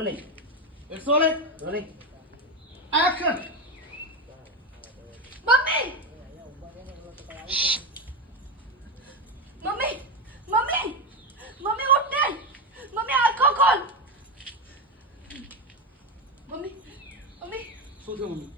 Rolling It's rolling. Rolling Action. Mummy mummy mummy mummy ઉઠ ને mummy આંખો ખોલ મમ્મી મમ્મી શું થયું મમ્મી?